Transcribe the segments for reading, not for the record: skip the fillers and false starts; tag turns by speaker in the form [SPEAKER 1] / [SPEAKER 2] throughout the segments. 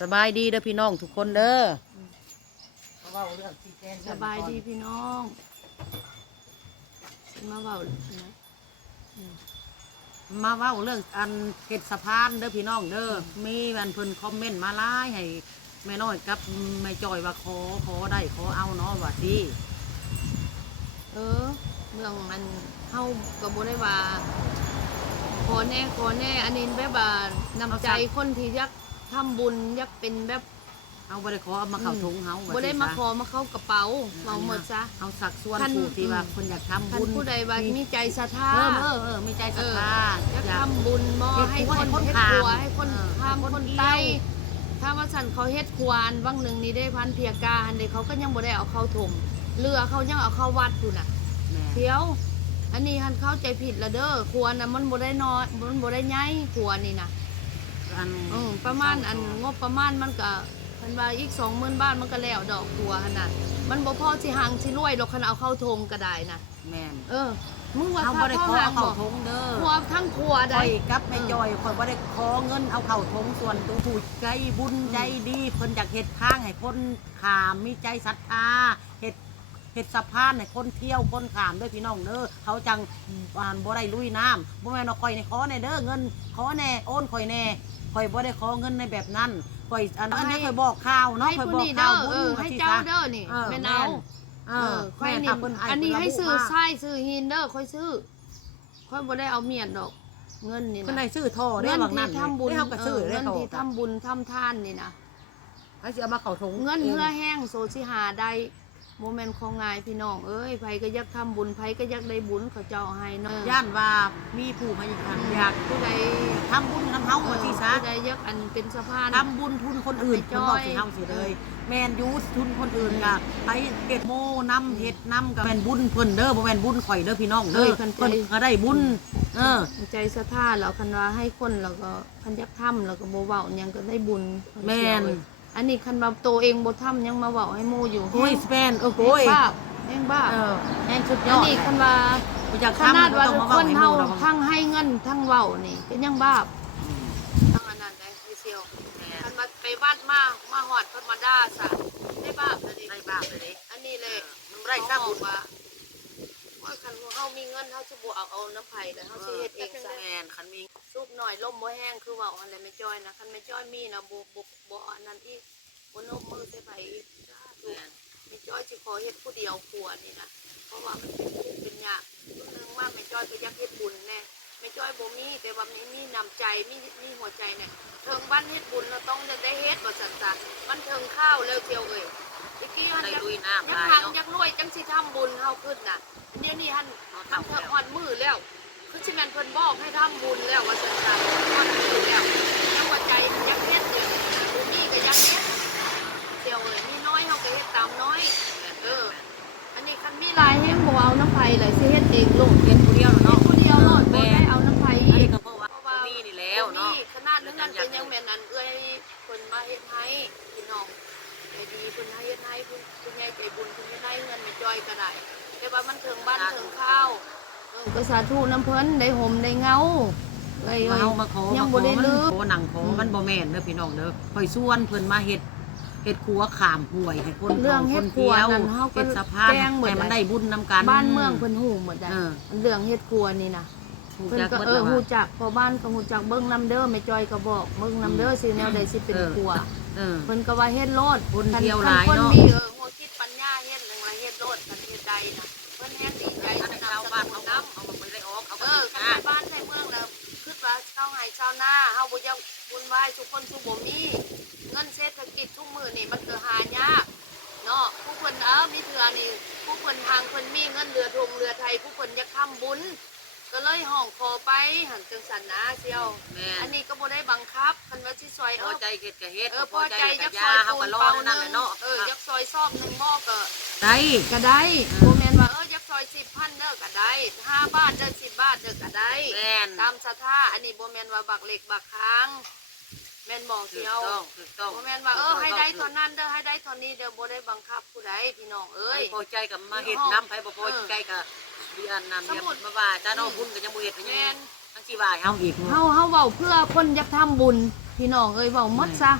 [SPEAKER 1] สบายดีเด้อพี่น้องทุกคนเด้อ
[SPEAKER 2] สบายดีพี่น้องมาเว้านะ
[SPEAKER 1] มาเว้าเรื่องอันเฮ็ดสะพานเด้อพี่น้องเด้อมีอันเพิ่นคอมเมนต์มาหลายให้แม่น้อยกับแม่จอยว่าขอได้ขอเอาเนาะว่าสิ
[SPEAKER 2] เรื่องมันเฮาก็บ่ได้ว่าขอแน่อันนี้แบบว่านำใจคนที่อยากทำบุญอยากเป็นแบบ
[SPEAKER 1] เฮาบ่ได้ขอเอามาเข้าถุงเฮา
[SPEAKER 2] บ่ได้มาขอมาเข้ากระเป๋าเว้าหมดซะ
[SPEAKER 1] เฮาสักส่วนผู้ที่ว่าคนอยากทำบุญ
[SPEAKER 2] ผู้ใดว่ามีใจศรัทธา
[SPEAKER 1] มีใจศรัทธา
[SPEAKER 2] อยากทำบุญบ่ให้คนเฮ็ดครัวให้คนทำคนไต้ถ้าว่าฉันเขาเฮ็ดครัวบางนึงนี่ได้พันเพียกาอันใดเขาก็ยังบ่ได้เอาเข้าถมเรือเขายังเอาเข้าวัดพู่นน่ะเที่ยวอันนี้หันเข้าใจผิดละเด้อครัวน่ะมันบ่ได้น้อยมันบ่ได้ใหญ่ครัวนี่น่ะประมาณงบประมาณมันก็เพิ่นว่าอีก 20,000 บาทมันก็แล้วดอกครัวหั่นน่ะมันบ่พอสิหังสิรวยดอกคันเอาเข้าทงก็ได้น่ะ
[SPEAKER 1] แม่น
[SPEAKER 2] มึงว่า
[SPEAKER 1] เขาบ่ได้ขอเอาเข้าทงเด้อ
[SPEAKER 2] ครัวทั้งครัวได้
[SPEAKER 1] กับแม่จอยข่อยบ่ได้ขอเงินเอาเข้าทงส่วนตัวผู้ใจบุญใจดีเพิ่นอยากเฮ็ดทางให้คนข้ามมีใจศรัทธาเฮ็ดสะพานให้คนเที่ยวคนข้ามด้วยพี่น้องเด้อเขาจังบ่ได้ลุยน้ำบ่แม่นว่าข่อยนี่ขอแน่เด้อเงินขอแน่โอนข่อยแน่ข่อยบ่ได้ขอเงินในแบบนั้นข่อยอันนี้ข่อยบอกข่าวเนาะข่อยบอกข่าวบุญ
[SPEAKER 2] ให้เจ้าเด้อนี่แม่นเอาค่อยนี่อันนี้ให้ซื้อทรายซื้อหินเด้อค่อยซื้อค่อยบ่ได้เอาเมียดดอกเงินนี่นะ
[SPEAKER 1] เพิ่นได้ซื้อท่อได้บางนั้น
[SPEAKER 2] ทำบุญ
[SPEAKER 1] เฮาก็ซื้อได้ท่อ
[SPEAKER 2] ที่ทำบุญทำทานนี่นะ
[SPEAKER 1] ให้สิเอามาเข้าถุง
[SPEAKER 2] เงินเหือแห้งโซสิหาได้โมเมนต์ของง่ายพี่น้องไผก็อยากทำบุญไผก็อยากได้บุญเขาเจ้าให้เนาะ
[SPEAKER 1] ย่านว่ามีผู้มาอยาก
[SPEAKER 2] ผู้ใด
[SPEAKER 1] ทำบุญนำเฮาว่าที่ซะ
[SPEAKER 2] ผู้ใดอยากอันเป็นสะพาน
[SPEAKER 1] ทำบุญทุนคนอื่นเพิ่นบอกสิเฮาสิเลยแม่นยูสทุนคนอื่นก็ไปเฮ็ดโมนำเฮ็ดนำก็แม่นบุญเพิ่นเด้อบ่แม่นบุญข่อยเด้อพี่น้องเด้อเพิ่นก็ได้บุญ
[SPEAKER 2] ใจศรัทธาแล้วคันว่าให้คนแล้วก็คันอยากทำแล้วก็บ่เว้าหยังก็ได้บุญ
[SPEAKER 1] แม่น
[SPEAKER 2] อันนี้คันว่าตัวเองบ่ทำยังมาเว้าให้โมอยู่
[SPEAKER 1] โอ้ยแม่นโอ้โห
[SPEAKER 2] แห้งบ้า
[SPEAKER 1] แห้งสุดยอด
[SPEAKER 2] อันนี้คันว่าขนาดว่าคนเฮาทั้งให้เงินทั้งเว้านี่ก็ยังบ้าทั้งอันนั้นได้คือเซียวคันว่าไปวัดมาฮอดเพิ่นมาด่าซะได้บาปเลย
[SPEAKER 1] ได้บาปเลย
[SPEAKER 2] อันนี้เลย
[SPEAKER 1] มันได้สร้างบุญ
[SPEAKER 2] ว่าคันเฮามีเงินเฮาสิบ่เอาน้ำไผแล้วเฮาสิเฮ็ดเองซะ
[SPEAKER 1] แม่นคันมี
[SPEAKER 2] ซุปหน่อยลมบ่แห้งคือเว้าอันใดไม่จ้อยนะคันไม่จ้อยมีนะบ่อันนั้นอีกบ่นกมือใส่ไผอีกไม่จ้อยสิขอเฮ็ดผู้เดียวครัวนี่นะเพราะว่ามันเป็นทุกข์เป็นยากคนนึงว่าไม่จ้อยก็อยากเฮ็ดบุญแน่ไม่จ้อยบ่มีแต่ว่ามีน้ำใจมีหัวใจเนี่ยเทิงบ้านเฮ็ดบุญเราต้องได้เฮ็ดบ่ซั่นซะมันเทิงข้าวแล้วเจียวเอ้ยตะกี้หันอยากอยากรวยจังสิทำบุญเฮาขึ้นน่ะเดี๋ยวนี้หันทำฮอดมือแล้วคือสิแม่นเพิ่นบอกให้ทำบุญแล้วว่าซั่นซะฮอดมือแล้วยังว่าใจอยากเฮ็ดอยู่บ่มีก็อยากเฮ็ดเจียวเอ้ยมีน้อยเฮาก็เฮ็ดตามน้อยอันนี้คันมีหลายแฮงบ่เอาน้ำไผเลยสิเฮ็ดเองลูก
[SPEAKER 1] เฮ็ดผู้เดียวเนาะ
[SPEAKER 2] ผู้เดียวโลดบ่ได้เอาน้ำไผอีก
[SPEAKER 1] เพราะว่ามีนี่แล้วเนาะ
[SPEAKER 2] ขนาดนั้นเป็นยังแม่นอันเอื้อยเพิ่นมาเฮ็ดให้พี่น้องใจดีเพิ่นให้เฮ็ดให้เพิ่นใหญ่ใจบุญเพิ่นเฮ็ดให้เงินไม่จ้อยก็ได้แต่ว่ามันถึงบ้านถึงข้าวก็สาธุน้ำเพิ่นได้ห่มได้เงาเลย
[SPEAKER 1] มาขอยังบ่ได้ลืมขอหนังขอมันบ่แม่นเด้อพี่น้องเด้อข่อยส่วนเพิ่นมาเฮ็ดครัวขามห่วยให้คน
[SPEAKER 2] เรื่องเฮ็ดครัวนั่นเฮาก็
[SPEAKER 1] สะพานให้มันได้บุญนำกัน
[SPEAKER 2] บ้านเมืองเพิ่นฮู้หมดได้เรื่องเฮ็ดครัวนี่นะเพิ่นก็ฮู้จักพอบ้านก็ฮู้จักเบิ่งนำเด้อแม่จ้อยก็บอกเบิ่งนำเด้อสิแนวใดสิเป็นครัวเพิ่นก็ว่าเฮ็ดโลด
[SPEAKER 1] คนเที่ยวหลาย
[SPEAKER 2] เนาะคนมีหัวคิดปัญญาเฮ็ดจังว่าเฮ็ดโลดคันเฮ็ดใดน่ะเพิ่นแฮงดีใจ
[SPEAKER 1] อันชาวบ้านเขาบ่ได้ออกเขา
[SPEAKER 2] คันบ้านในเมืองแล้วคิดว่าชาวไร่ชาวนาเฮาบ่อยากบุญไหว้ทุกคนทุกบ่มีเงินเศรษฐกิจทุกมื้อนี่มันก็หายากเนาะผู้เพิ่นมีเถื่อนี่ผู้เพิ่นทางเพิ่นมีเงินเรือธงเรือไทยผู้เพิ่นอยากทำบุญก็เลยห้องขอไปหันจังสันนะเชียวอันนี้ก็บ่ได้บังคับคันว่าสิซอย
[SPEAKER 1] พอใจเฮ็ดก็เฮ็ด
[SPEAKER 2] พอใจอยากซอยเฮาก็รอนั่นแหละเนาะอยากซอยซอบ1หม้อก็
[SPEAKER 1] ได้
[SPEAKER 2] บ่แม่นว่าอยากซอย10,000เด้อก็ได้5 บาทเด้อ10 บาทเด้อก็ได้ตามศรัทธาอันนี้บ่แม่นว่าบักเล็กบักค้างแม่นบอกเชียวบ่แม่นว่าให้ได้เท่านั้นเด้อให้ได้เท่านี้เด้อบ่ได้บังคับผู้ใดพี่น้อง
[SPEAKER 1] พอใจกับมาเฮ็ดน้ำไผบ่พอใจก็มีอันนำเนี่ยมาว่าจ้าน้องบุญก็ยังบ่เฮ็ดก็ยังทั้งสิว่าเฮาอีก
[SPEAKER 2] เฮาเว้าเพื่อคนอยากทำบุญพี่น้องเว้าหมดซะ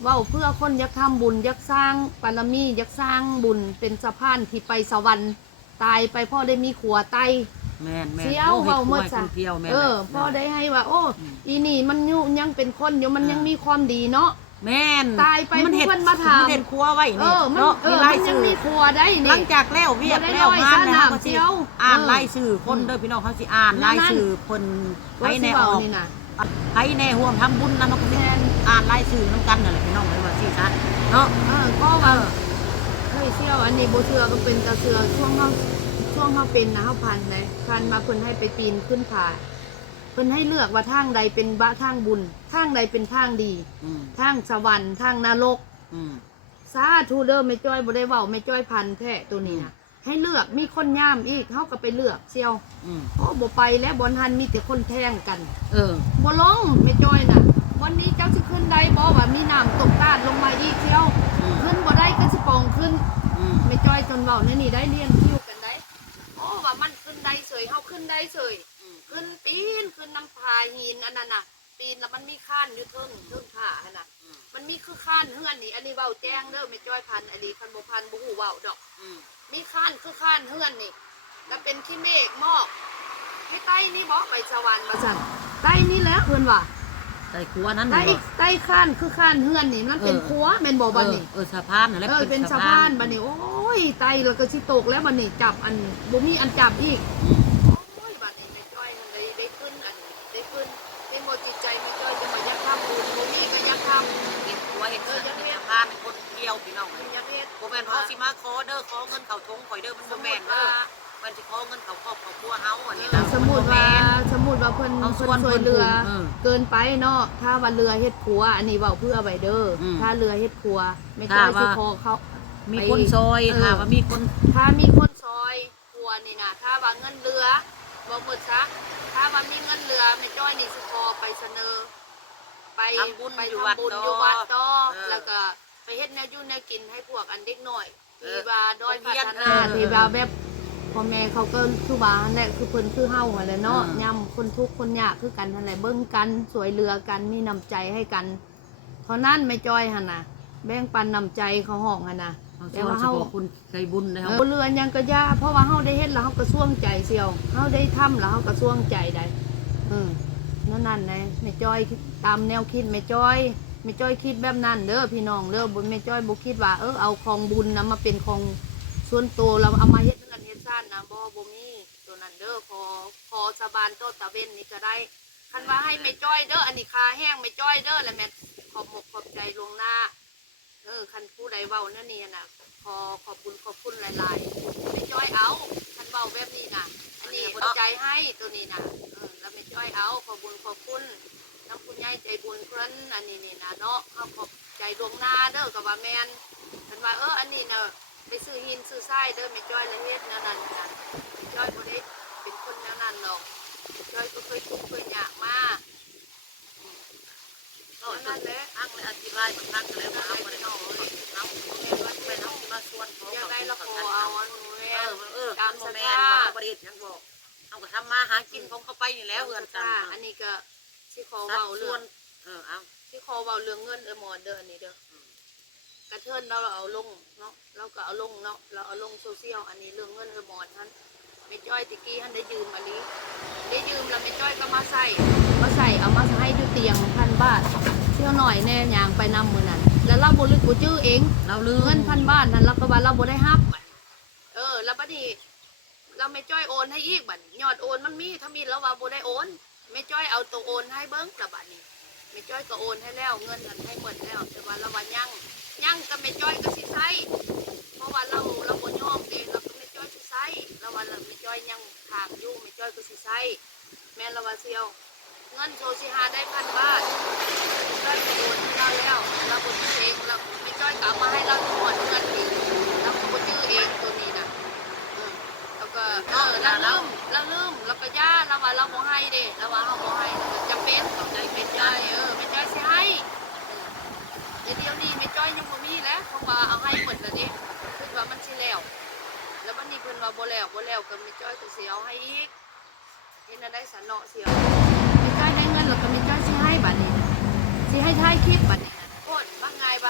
[SPEAKER 2] เว้าเพื่อคนอยากทำบุญอยากสร้างบารมีอยากสร้างบุญเป็นสะพานที่ไปสวรรค์ตายไปพ่อได้มีขัวไต
[SPEAKER 1] แม่นแม่น
[SPEAKER 2] เสียวเว้าหมด
[SPEAKER 1] ค
[SPEAKER 2] จ้ะ
[SPEAKER 1] นเที่ยวแม่น
[SPEAKER 2] พ่อได้ให้ว่าโอ้อีนี่มันยังเป็นคนอยู่มันยังมีความดีเนาะ
[SPEAKER 1] แม่น
[SPEAKER 2] ตายไป
[SPEAKER 1] มันเห็ด
[SPEAKER 2] เพิ่นมาถาม
[SPEAKER 1] มันเห็ดครัวไว้
[SPEAKER 2] เอ
[SPEAKER 1] นี่
[SPEAKER 2] อมัน
[SPEAKER 1] เนาะมีราย
[SPEAKER 2] มันยั
[SPEAKER 1] ชื่
[SPEAKER 2] ง
[SPEAKER 1] อ
[SPEAKER 2] มีขัวได้
[SPEAKER 1] ห
[SPEAKER 2] นี่
[SPEAKER 1] ลังจากแล้วเวียก
[SPEAKER 2] บ่ได้
[SPEAKER 1] แล้วงาน
[SPEAKER 2] ร้อย
[SPEAKER 1] แล้ว
[SPEAKER 2] สนาม
[SPEAKER 1] ก็สิ
[SPEAKER 2] เจียว
[SPEAKER 1] อ่าน
[SPEAKER 2] เออ
[SPEAKER 1] รายชื่อคนเด้อพี่น้องเขาสิอ่าน
[SPEAKER 2] นั่
[SPEAKER 1] ราน ย
[SPEAKER 2] ๆ
[SPEAKER 1] ชื่อคนไผ
[SPEAKER 2] ว่า
[SPEAKER 1] แน่
[SPEAKER 2] สิ
[SPEAKER 1] อ
[SPEAKER 2] เว้า
[SPEAKER 1] อก
[SPEAKER 2] นี่น่ะ
[SPEAKER 1] ไผแน่ห่วมทำบุญนำมันก็สิ
[SPEAKER 2] แม่น
[SPEAKER 1] อ่านรายชื่อนํกันนั่นแหละพี่น้องเลยว่าสิซะเนาะ
[SPEAKER 2] ก็ว่าเฮ้ยเสี่ยวอันนี้บ่เชื่อก็เป็นตาเชื่อช่วงเฮาเป็นนะเฮาพันเลยพันมาเพิ่นให้ไปปีนขึ้นผาเพิ่นให้เลือกว่าทางใดเป็นบะทางบุญทางใดเป็นทางดี
[SPEAKER 1] อืม
[SPEAKER 2] ทางสวรรค์ทางนรก
[SPEAKER 1] อืม
[SPEAKER 2] สาธุเด้อแม่จ้อยบ่ได้เว้าแม่จ้อยพันแท้ตัวนี้นะให้เลือกมีคนย่ามอีกเฮาก็ไปเลือกเสี่ยว
[SPEAKER 1] อืม
[SPEAKER 2] โอ้บ่ไปแล้วบ่ทันมีแต่คนแท่งกัน
[SPEAKER 1] เออ
[SPEAKER 2] บ่ลงแม่จ้อยน่ะ วันนี้เจ้าสิขึ้นได้บ่ว่ามีน้ำตกตาดลงมาอีกเสี่ยว
[SPEAKER 1] อืม
[SPEAKER 2] ขึ้นบ่ได้ก็สิปองขึ้น
[SPEAKER 1] อืม
[SPEAKER 2] แม่จ้อยจนเว้าในนี่ได้เรียนคิวกันได้โอ้ว่ามันขึ้นได้เสยเฮาขึ้นได้เสย
[SPEAKER 1] อืม
[SPEAKER 2] ขึ้นตีนขึ้นน้ำพาหินอันนั้นน่ะตีนแล้วมันมีข้านอยู่เทิงขาหั่นน่ะ
[SPEAKER 1] อืม
[SPEAKER 2] มันมีคือข้านเฮือนนี่อันนี้เว้าแจ้งเด้อแม่จ้อยพันอันนี้คันบ่พันบ่ฮู้เว้าดอก
[SPEAKER 1] อืม
[SPEAKER 2] มีข้านคือข้านเฮือนนี่ก็เป็นขี้เมฆหมอกให้ใต้นี่บ่ไปสวรรค์ว่าซั่นใต้นี่แหละเพิ่นว่า
[SPEAKER 1] ใส่ครัวนั้น
[SPEAKER 2] ใต้
[SPEAKER 1] น่ะบ่
[SPEAKER 2] ใต้ข้านคือข้านเฮือนนี่มันเป็นครัวแม่นบ่บัดนี้
[SPEAKER 1] เออสะพานนั่นแหละ
[SPEAKER 2] เป็นสะพานบัดนี้โอ้ยไตแล้วก็สิตกแล้วบัดนี้จับอันบ่มีอันจับอีก
[SPEAKER 1] อืม
[SPEAKER 2] โอ้ยบัดนี้แม่จ้อยมันได้ขึ้นอันได้ขึ้นในหมดจิตใจแม่จ้อยจะมาอยากทำบุญบ่มีก็อยากทำ
[SPEAKER 1] เห็ดครัวเห็ดเสื้อเป็นสะพานคนเที่ยวพี่น้องเลย
[SPEAKER 2] อยากเฮ็ด
[SPEAKER 1] บ่แม่นเขาสิมาขอเด้อขอเงินเขาทงข่อยเด้อมันบ่แม่นเด้อมันสิขอเงินเขาครอบครัวเฮาอันนี้นะ
[SPEAKER 2] สมมุติว่าเพิ่น
[SPEAKER 1] เอาส่วน
[SPEAKER 2] ช่วยเรือ
[SPEAKER 1] เออ
[SPEAKER 2] เกินไปเนาะถ้าว่าเรือเฮ็ดครัวอันนี้เว้าเพื่อไว้เด้ออ
[SPEAKER 1] ม
[SPEAKER 2] ถ้าเรือเฮ็ดครัวแม่จ้อยสิขอเขา
[SPEAKER 1] มีคนซอยค่ะว่ามีคน
[SPEAKER 2] ถ้ามีคนซอยครัวนี่นะถ้าว่าเงินเรือบ่หมดซะถ้าว่ามีเงินเรือแม่จ้อยนี่สิขอไปเสนอ ไป
[SPEAKER 1] ทำบุญ
[SPEAKER 2] ไป
[SPEAKER 1] อยู่
[SPEAKER 2] ทำบุญอยู่วัดต่อ
[SPEAKER 1] เออ
[SPEAKER 2] แล้วก็ไปเฮ็ดแนวอยู่แนวกินให้พวกอันเด็กน้อย
[SPEAKER 1] เอ
[SPEAKER 2] ที่
[SPEAKER 1] อ
[SPEAKER 2] ว่าด้อยพัฒ
[SPEAKER 1] โรงเรีย
[SPEAKER 2] นาน ที่ว่า
[SPEAKER 1] เออ
[SPEAKER 2] แบบพ่อแม่เขาก็คือว่านั่นแหละคือเพิ่นคือเฮาหั่นแหละเนาะ
[SPEAKER 1] อืม
[SPEAKER 2] ย่ำคนทุกข์คนยากคือกันนั่นแหละเบิ่งกันสวยเรือกันมีน้ำใจให้กันเพราะนั้นแม่จ้อยหั่นน่ะแบ่งปันน้ำใจเขาห้องหั่นน่ะ
[SPEAKER 1] เอา
[SPEAKER 2] แต่
[SPEAKER 1] ส่วน
[SPEAKER 2] ว่า
[SPEAKER 1] เฉ
[SPEAKER 2] เฮา
[SPEAKER 1] พาะคุณใจบุญนะครับ
[SPEAKER 2] เรือยังก็ยาเพราะว่าเฮาได้เฮ็ดแล้วเฮาก็ส่วงใจเสียวเฮาได้ทำแล้วเฮาก็ส่วงใจได้นั่นนะแม่จ้อยตามแนวคิดแม่จ้อยคิดแบบนั้นเด้อพี่น้องเด้อบ่แม่จ้อยบ่คิดว่าเอาของบุญนะมาเป็นของส่วนตัวเราเอามาเฮ็ดเงินเฮ็ดซ่านนะบ่มีตัวนั้นเด้อพอสบานโตตะเว้นนี่ก็ได้คันว่าให้แม่จ้อยเด้ออันนี้คาแห้งแม่จ้อยเด้อแล้วแม่ขอบมกขอบใจลวงหน้าคันผู้ใดเว้านั่นนี่น่ะขอบคุณหลายๆแม่จ้อยเอาคันเว้าแบบนี้น่ะอันนี้ขอบใจให้ตัวนี้น่ะแล้วแม่จ้อยเอาขอบคุณน้ำคุณยายใจบุญเพิ่นอันนี้นี่นะเนาะเขาขอบใจดวงหน้าเด้อกับว่าแมนเพิ่นว่าอันนี้น่ะไปซื้อหินซื้อทรายเด้อแม่จ้อยละเฮ็ดแนวนั้นนะแม่จ้อยบ่ได้เป็นคนแนวนั้นหรอกแม่จ้อยก็เคยทุกข์เคยยากมานั่นแหละ
[SPEAKER 1] อ้างและอธิบายบางครั้งก็แล้วเอาบ่ได้เอาเอาแม่ว่าไปเอามาส่วนของ
[SPEAKER 2] อยาก
[SPEAKER 1] เขา
[SPEAKER 2] ได้ละขอ
[SPEAKER 1] เอา
[SPEAKER 2] เอาอันนู้นแม่
[SPEAKER 1] ตามแม่บ่ได้ยังบอกเอาก็ทำมาหากินของเขาไปนี่แล้วเฮือนกัน
[SPEAKER 2] อันนี้ก็สิขอ
[SPEAKER 1] สัด
[SPEAKER 2] เว้า
[SPEAKER 1] ส่
[SPEAKER 2] เรื่
[SPEAKER 1] ว
[SPEAKER 2] อน
[SPEAKER 1] เอา
[SPEAKER 2] สิขอเว้าเรื่องเงินหมอนเด้ออันนี้เด้อกระเทินเราเอาลงเนาะเราก็เอาลงเนาะเราเอาลงโซเชียลอันนี้เรื่องเงินหมอนท่านไม่จ้อยตะกี้ท่านได้ยืมอันนี้ได้ยืมแล้วไม่จ้อยก็มาใส่เอามาให้ดูเตียง1,000 บาทเที่ยวหน่อยแน่ยางไปนำมือนั้นแล้วเราบ่ลึกบ่จื้อเอง
[SPEAKER 1] เราลืม
[SPEAKER 2] เงิน1,000 บาทนั้นเราก็ว่าเราบ่ได้รับแล้วบัดนี้เราไม่จ้อยโอนให้อีกบัดยอดโอนมันมีถ้ามีแล้วว่าบ่ได้โอนไม่จ้อยเอาตัวโอนให้เบิ่งละบัดนี้ไม่จ้อยก็โอนให้แล้วเงินนั้นให้หมดแล้วแต่ว่าเราว่ายังก็ไม่จ้อยก็สิใช้เพราะว่าเราบ่ยอมเองเราก็ไม่จ้อยสิใช้เราว่าเราไม่จ้อยยังทางอยู่ไม่จ้อยก็สิใช้แม่นเราว่าเซียวเงินโซสิหาได้1,000 บาทได้ก็โอนให้เราแล้วเราบ่ซื้อเองเราไม่จ้อยก็เอามาให้เราทั้งหมดเงินอีกเราก็บ่ซื้อเองตัวนี้น่ะแล้วก็เราลืมแล้วก็ย่าเราว่าเราบ่ให้เด้เราว่าเราบ่ให้จำเป็นต้องใจเป็นใจไม่จ้อยสิให้เดี๋ยวนี้ไม่จ้อยยังบ่มีแล้วเพราะว่าเอาให้หมดแล้วเด้คิดว่ามันสิแล้วบัดนี้เพิ่นว่าบ่แล้วก็ไม่จ้อยก็สิเอาให้อีกเห็นอันใดสันเนาะเสียไม่จ้อยได้เงินแล้วก็ไม่จ้อยสิให้บัดนี้สิให้ท้ายคลิปบัดนี้โคตรว่าไง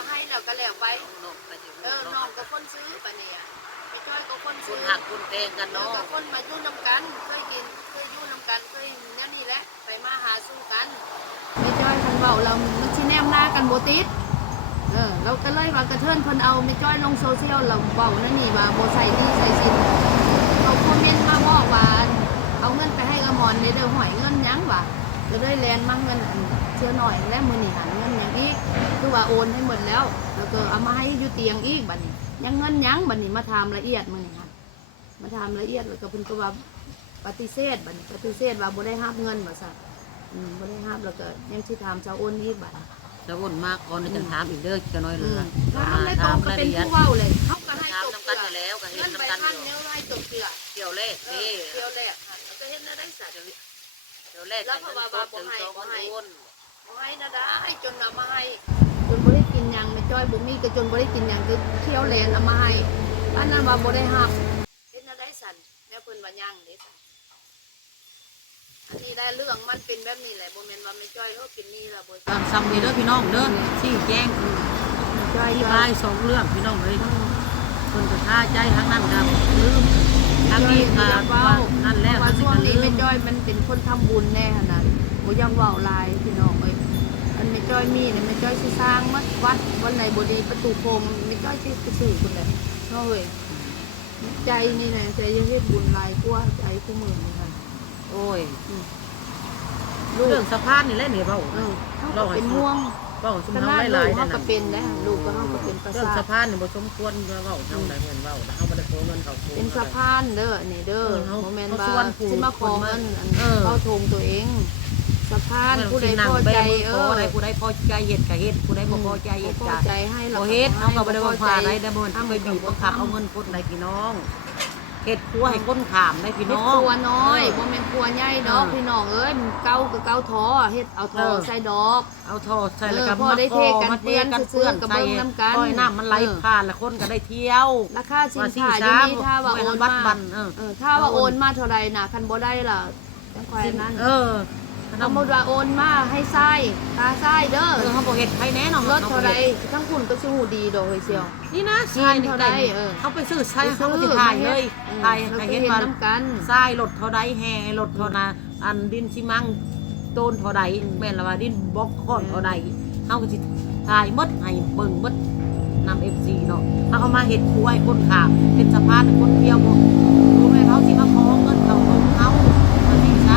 [SPEAKER 2] ก็แล้วไป
[SPEAKER 1] น้องไปอยู่
[SPEAKER 2] น้องก็คนซื้อปะเนี่ยไม่จ้อยก็คน
[SPEAKER 1] คุ
[SPEAKER 2] ซื้
[SPEAKER 1] ณ
[SPEAKER 2] อ
[SPEAKER 1] หักคุณแตงกัน
[SPEAKER 2] แล้ว
[SPEAKER 1] เนาะ
[SPEAKER 2] ก็คนมาอยู่นํกันเคยกินเคยอยู่นํกันเคยเนี่ยนี่แหละไปมาหาสู้กันไม่จ้อยคันเว้าเรามันสิแนมหน้ากันบ่ติดเราก็เลยว่ากระเทินเพิ่นเอาไม่จ้อยลงโซเชียลเราเว้านั่นนี่ว่าบ่ใส่ดีใส่สินเขาคอมเมนต์มาบอกว่าเอาเงินไปให้อมรในเด้อหอยเงินหยังวะก็เลยแลนมาเงินอันเชื่อหน่อยและมื้อนี้หันเงินหยังอีกคือว่าโอนให้หมดแล้วแล้วก็เอามาให้อยู่เตียงอีกบัดนี้ยังเงินหยังบัดนี้มาถามละเอียดมื้อนี้ค่ะมาถามละเอียดแล้วก็เพิ่นก็ว่าปฏิเสธบัดนี้ปฏิเสธว่าบ่ได้รับเงินว่าซั่นบ่ได้รับแล้วก็ยังสิถามเจ้าโอนอีกบัด
[SPEAKER 1] จะวนมากก่อนจะถามอีกเด้อจะน้อยเลย
[SPEAKER 2] ถามได้ตรงก็เป็นผู้เว้าเลยเฮาก็ให้
[SPEAKER 1] ถาม
[SPEAKER 2] ตก
[SPEAKER 1] น้ำกันแล้วก็เห็
[SPEAKER 2] เงิ
[SPEAKER 1] น
[SPEAKER 2] นไป
[SPEAKER 1] น้ำกัน
[SPEAKER 2] พัน
[SPEAKER 1] อยู่
[SPEAKER 2] เนื้อให้ตกเกลือ
[SPEAKER 1] เกี่ยวเลข
[SPEAKER 2] เที่ยวแรกค่ะแล้วก็เฮ็ดได้สัตว์
[SPEAKER 1] เดี๋ยวแรกกันต้นถึงสองคน
[SPEAKER 2] บ่ให้นะได้จนเอามาให้จนบ่ได้กินหยังแม่จ้อยบ่มีก็จนบ่ได้กินหยังคือเที่ยวแลนเอามาให้อันนั้นว่าบ่ได้รับเฮ็ดได้สัตว์แม่เพิ่นว่ายังเด้สัตว์อันนี้ได้เรื่องมันเป็นแบบนี้แหละบ่แม่นว่าแม่จ้อยเป็นนี่ล่ะบ่
[SPEAKER 1] ตามซ้ำนี่เด้อพี่น้องเด้อชี้แจง
[SPEAKER 2] จ้อย
[SPEAKER 1] ที่บายสองเรื่องพี่น้องเลยคนก็ท่าใจทั้งนั้นครับลืมทั้งนี้ก็ว่านั่นแหละ
[SPEAKER 2] ว่า
[SPEAKER 1] มันสิ
[SPEAKER 2] ช่วง
[SPEAKER 1] กัน
[SPEAKER 2] นี้
[SPEAKER 1] ลื
[SPEAKER 2] แม่
[SPEAKER 1] ม
[SPEAKER 2] จ้อยมันเป็นคนทำบุญแน่หั่นน่ะบ่ยังเว้าหลายพี่น้องเอ้ยอันแม่จ้อยมีเนี่ยแม่จ้อยสิสร้างวัดวันไหนบ่ดีประตูโคมแม่จ้อยสิไปซื้อพุ่นแหละเนาะเว้ยใจนี่แหละใจจะเฮ็ดบุญหลายกว่าใจผู้มื้อนี่ค่ะ
[SPEAKER 1] โอ้ยเรื่องสะพานนี่แหละนี่เบา
[SPEAKER 2] เราเป็นห่วง
[SPEAKER 1] เบาสม
[SPEAKER 2] ข
[SPEAKER 1] เฮา
[SPEAKER 2] นาด
[SPEAKER 1] ห
[SPEAKER 2] ลู
[SPEAKER 1] ลาย
[SPEAKER 2] ก
[SPEAKER 1] ๆ
[SPEAKER 2] เขา
[SPEAKER 1] นั่น
[SPEAKER 2] ก็
[SPEAKER 1] น่ะ
[SPEAKER 2] เป็นนะลูกก็เขาก็เป็นประ
[SPEAKER 1] เรื่อง
[SPEAKER 2] สา
[SPEAKER 1] สะ
[SPEAKER 2] ท
[SPEAKER 1] พานนี่บ่สมควรเว้าเฮาได้เงินเว้าเฮาบ่ได้ขอเงินเขา
[SPEAKER 2] เป็นสะพานเด้อนี่เด้อโมเมนต์ว่าสิมาขอเงินเข้าทงตัวเองสะพานผู้ใดพอใจ
[SPEAKER 1] ผู้ใดพอใจเฮ็ดก็เฮ็ดผู้ใดบ่พอใจเฮ็ด
[SPEAKER 2] พอ
[SPEAKER 1] ก็
[SPEAKER 2] ใจให้
[SPEAKER 1] บ่เฮ็ดเฮาก็บ่ได้ว่าพาได้บ่มันไปบีบบังคับเอาเงินคนใดพี่น้องเฮ็ดครัวให้คนขามได้พี่น้อง
[SPEAKER 2] ครัวน้อยโมเมนต์ครัวใหญ่ดอกพี่น้องเอ้ยเก้าก็เก้าทอเฮ็ดเอาทอใส่ดอก
[SPEAKER 1] เอาท่อใส่แล้วก็
[SPEAKER 2] พอได้เทกันเปื้อนซื่อๆกับเบิ่งน้ำกัน
[SPEAKER 1] ปล่อยน้ำมันไหลผ่านแล้วคนก็ได้เที่ยว
[SPEAKER 2] ราคาสินค้าอยู่นี่ถ้าว่าโอนมาถ้าว่าโอนมาเท่าใดน่ะคันบ่ได้ล่ะจังค่อยนั้น สมมติว่าโอนมาให้ไส้ตาไส้เด้อ
[SPEAKER 1] เฮาบ่เฮ็ดให้แน่นอน
[SPEAKER 2] รถเท่าไรทั้งคุณก็สิหูดีดอกเฮ้ยเซียว
[SPEAKER 1] นี่นะใช่เท่าใดเขาไปซื้อใช่เขาก็สิถ่ายเลยถ่ายให้เห็นว่า
[SPEAKER 2] น้ำกัน
[SPEAKER 1] ทรายรถเท่าใดแห่รถเท่านาอันดินซิมังโตนเท่าใดแม่นละว่าดินบล็อกค้อนเท่าใดเฮาก็สิถ่ายหมดให้เบิ่งหมดนำ FC เนาะเอามาเฮ็ดครัวให้คนข้ามเป็นสะพานให้คนเที่ยวบ่แม่นเขาสิมาขอเงินเขาของเขาอันนี้ซะ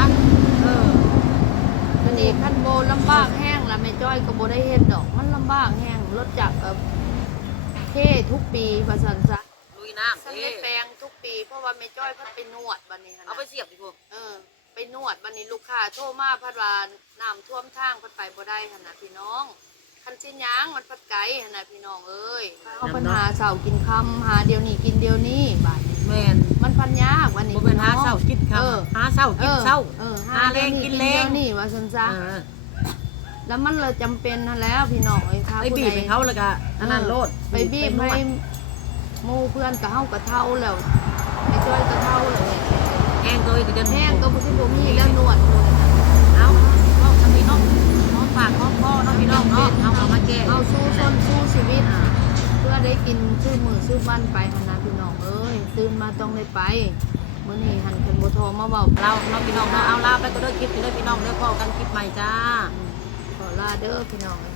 [SPEAKER 2] อันนี้คันโบลำบากแห้งละแม่จ้อยก็บ่ได้เฮ็ดดอกมันลำบากแห้งรถจักรเท่ทุกปีว่าซั่นซะ
[SPEAKER 1] ลุยน้ำ
[SPEAKER 2] ฉันได้แปลงทุกปีเพราะว่าแม่จ้อยเพิ่นไปนวดบัดนี้หั่น
[SPEAKER 1] เอาไปเสียบดิพวก
[SPEAKER 2] ไปนวดบัดนี้ลูกค้าโทรมาพัดว่าน้ำท่วมทางเพิ่นไปบ่ได้หั่นน่ะพี่น้องคันสิยางมันพัดไกลหั่นน่ะพี่น้องเอ้ยเอาปัญหาเช้ากินค่ำหาเดี๋ยวนี้กินเดี๋ยวนี้บัด
[SPEAKER 1] แม่น
[SPEAKER 2] มันพันยากวันนี้
[SPEAKER 1] บ่เป็นหาเช้ากินค่ำหาเช้ากินเช้าหาแรงกินแรง
[SPEAKER 2] นี่ว่าซั่นซะแล้วมันเลยจำเป็นนั่นแล้วพี่น้องไอ้ค่ะ
[SPEAKER 1] ไปบีบให้เขาแล้วก็อันนั้นโลด
[SPEAKER 2] ไปบีบให้หมู่เพื่อนกับเฮากับเท่าแล้วไอ้จ้อยกับเท่าเลย
[SPEAKER 1] แห้งตัวก็จะ
[SPEAKER 2] แห้งก็บ่สิบ่มีแล้วนวด
[SPEAKER 1] เอาเอาทำนี่เนาะน้องปากน้องพ่อน้องพี่น้องเนาะเอามาแก้
[SPEAKER 2] เอาสู้ชนสู้ชีวิตเพื่อได้กินชื่อมือชื่อบ้านไปหั่นนะพี่น้องเอ้ยตื่นมาต้องได้ไปมื้อนี้หันคันบ่โทรมาเว้า
[SPEAKER 1] เราน้องพี่น้องเนาะเอาลาไปก็เด้อคลิปเด้อพี่น้องเด้อพอกันคลิปใหม่จ้า
[SPEAKER 2] ขอลาเด้อพี่น้อง